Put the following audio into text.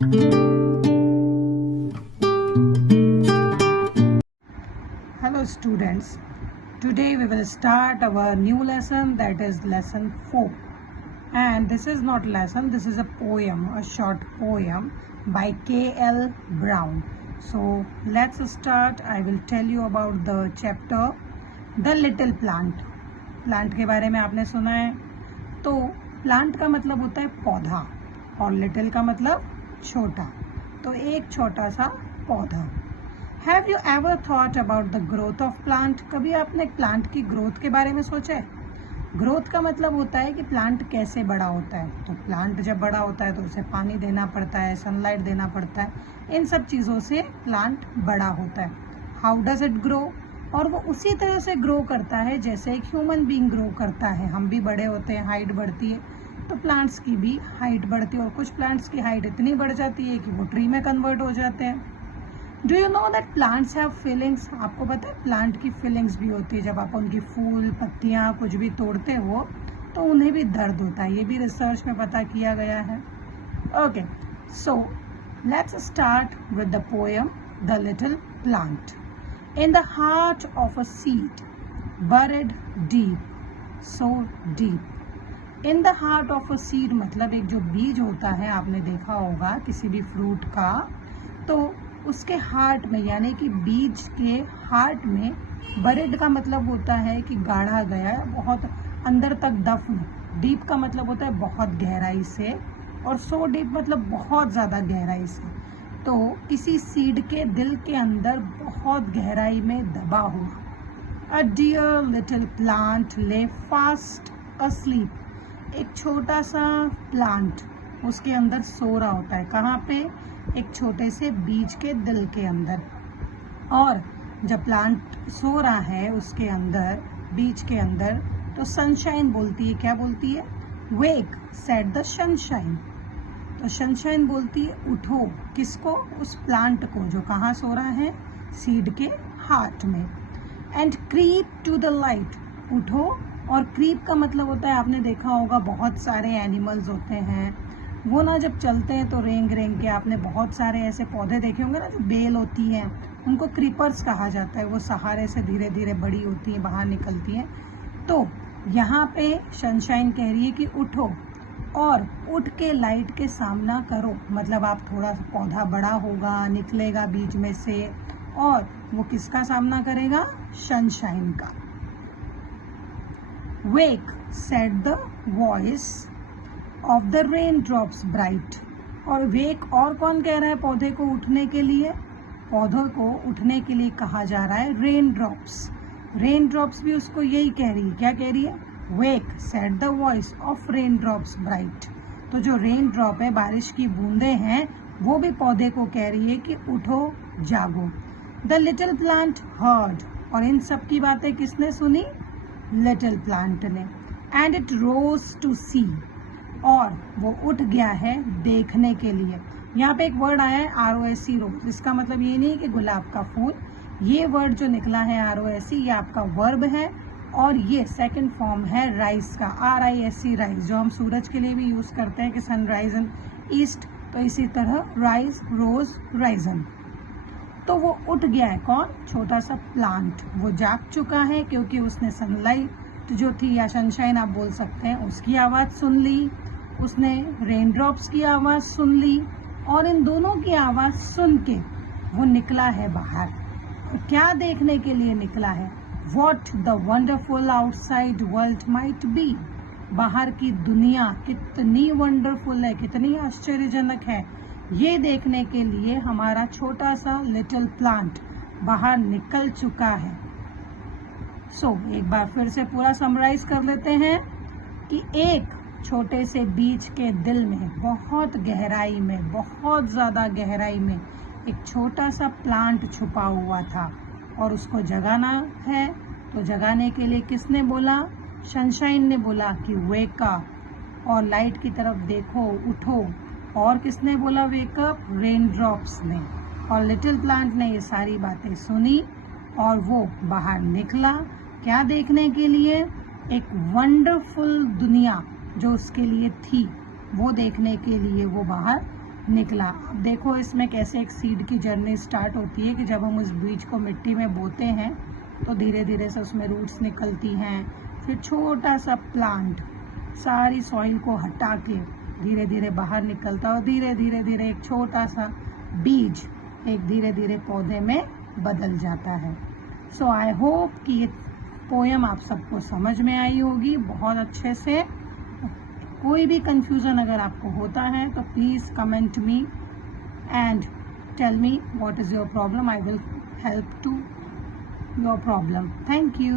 Hello students, today we will start our new lesson, that is lesson 4. And this is not lesson, this is a poem, a short poem by K.L. Brown. So let's start. I will tell you about the chapter The Little Plant. Plant के बारे में आपने सुना है। तो plant का मतलब होता है पौधा और लिटिल का मतलब छोटा, तो एक छोटा सा पौधा। Have you ever thought about the growth of plant? कभी आपने प्लांट की ग्रोथ के बारे में सोचा है? ग्रोथ का मतलब होता है कि प्लांट कैसे बड़ा होता है। तो प्लांट जब बड़ा होता है तो उसे पानी देना पड़ता है, सनलाइट देना पड़ता है, इन सब चीज़ों से प्लांट बड़ा होता है। How does it grow? और वो उसी तरह से ग्रो करता है जैसे एक ह्यूमन बीइंग ग्रो करता है। हम भी बड़े होते हैं, हाइट बढ़ती है, तो प्लांट्स की भी हाइट बढ़ती है और कुछ प्लांट्स की हाइट इतनी बढ़ जाती है कि वो ट्री में कन्वर्ट हो जाते हैं। Do you know that plants have feelings? आपको पता है प्लांट की फीलिंग्स भी होती है। जब आप उनकी फूल, पत्तियाँ कुछ भी तोड़ते हो तो उन्हें भी दर्द होता है। ये भी रिसर्च में पता किया गया है। Okay, so let's start with the poem the little plant. In the heart of a seed, buried deep, so deep. In the heart of a seed मतलब एक जो बीज होता है, आपने देखा होगा किसी भी फ्रूट का, तो उसके हार्ट में यानी कि बीज के हार्ट में, बरिड का मतलब होता है कि गाढ़ा गया, बहुत अंदर तक दफन। डीप का मतलब होता है बहुत गहराई से, और सो डीप मतलब बहुत ज़्यादा गहराई से। तो किसी सीड के दिल के अंदर बहुत गहराई में दबा हुआ। अ डियर लिटिल प्लांट ले फास्ट अस्लीप। एक छोटा सा प्लांट उसके अंदर सो रहा होता है। कहाँ पे? एक छोटे से बीज के दिल के अंदर। और जब प्लांट सो रहा है उसके अंदर, बीज के अंदर, तो सनशाइन बोलती है। क्या बोलती है? Wake said the sunshine. तो सनशाइन बोलती है उठो। किसको? उस प्लांट को जो कहाँ सो रहा है? सीड के हार्ट में। And creep to the light. उठो। और क्रीप का मतलब होता है, आपने देखा होगा बहुत सारे एनिमल्स होते हैं, वो ना जब चलते हैं तो रेंग रेंग के, आपने बहुत सारे ऐसे पौधे देखे होंगे ना जो बेल होती हैं, उनको क्रीपर्स कहा जाता है। वो सहारे से धीरे धीरे बड़ी होती हैं, बाहर निकलती हैं। तो यहाँ पे सनशाइन कह रही है कि उठो और उठ के लाइट के सामना करो। मतलब आप थोड़ा सा पौधा बड़ा होगा, निकलेगा बीज में से, और वो किसका सामना करेगा? सनशाइन का। Wake said the voice of the raindrops bright. और वेक और कौन कह रहा है पौधे को उठने के लिए? पौधों को उठने के लिए कहा जा रहा है रेन ड्रॉप्स। रेन ड्रॉप्स भी उसको यही कह रही है। क्या कह रही है? Wake said the voice of raindrops bright. तो जो रेन ड्रॉप है, बारिश की बूंदें हैं, वो भी पौधे को कह रही है कि उठो, जागो। The little plant heard. और इन सब की बातें किसने सुनी? लिटिल प्लांट ने। एंड इट रोज टू सी। और वो उठ गया है देखने के लिए। यहाँ पे एक वर्ड आया है ROSE, रोज। इसका मतलब ये नहीं कि गुलाब का फूल। ये वर्ड जो निकला है ROSE, ये आपका वर्ब है, और ये सेकंड फॉर्म है राइज का, RISE, राइज, जो हम सूरज के लिए भी यूज करते हैं कि सनराइज इन ईस्ट। तो इसी तरह राइज, रोज, राइजन। तो वो उठ गया है। कौन? छोटा सा प्लांट। वो जाग चुका है क्योंकि उसने सनलाइट जो थी, या सनशाइन आप बोल सकते हैं, उसकी आवाज़ सुन ली, उसने रेन ड्रॉप्स की आवाज़ सुन ली, और इन दोनों की आवाज़ सुन के वो निकला है बाहर। क्या देखने के लिए निकला है? What the wonderful outside world might be। बाहर की दुनिया कितनी वंडरफुल है, कितनी आश्चर्यजनक है, ये देखने के लिए हमारा छोटा सा लिटिल प्लांट बाहर निकल चुका है। एक बार फिर से पूरा समराइज कर लेते हैं कि एक छोटे से बीज के दिल में, बहुत गहराई में, बहुत ज़्यादा गहराई में, एक छोटा सा प्लांट छुपा हुआ था, और उसको जगाना है। तो जगाने के लिए किसने बोला? सनशाइन ने बोला कि वेक अप, और लाइट की तरफ देखो, उठो। और किसने बोला वेक अप? रेन ड्रॉप्स ने। और लिटिल प्लांट ने ये सारी बातें सुनी और वो बाहर निकला। क्या देखने के लिए? एक वंडरफुल दुनिया जो उसके लिए थी, वो देखने के लिए वो बाहर निकला। अब देखो इसमें कैसे एक सीड की जर्नी स्टार्ट होती है कि जब हम उस बीज को मिट्टी में बोते हैं तो धीरे धीरे से उसमें रूट्स निकलती हैं, फिर छोटा सा प्लांट सारी सॉइल को हटा के धीरे धीरे बाहर निकलता है और धीरे धीरे धीरे एक छोटा सा बीज एक धीरे धीरे पौधे में बदल जाता है। सो आई होप कि ये पोयम आप सबको समझ में आई होगी बहुत अच्छे से। कोई भी कंफ्यूजन अगर आपको होता है तो please comment me and tell me what is your problem. I will help to your problem. Thank you.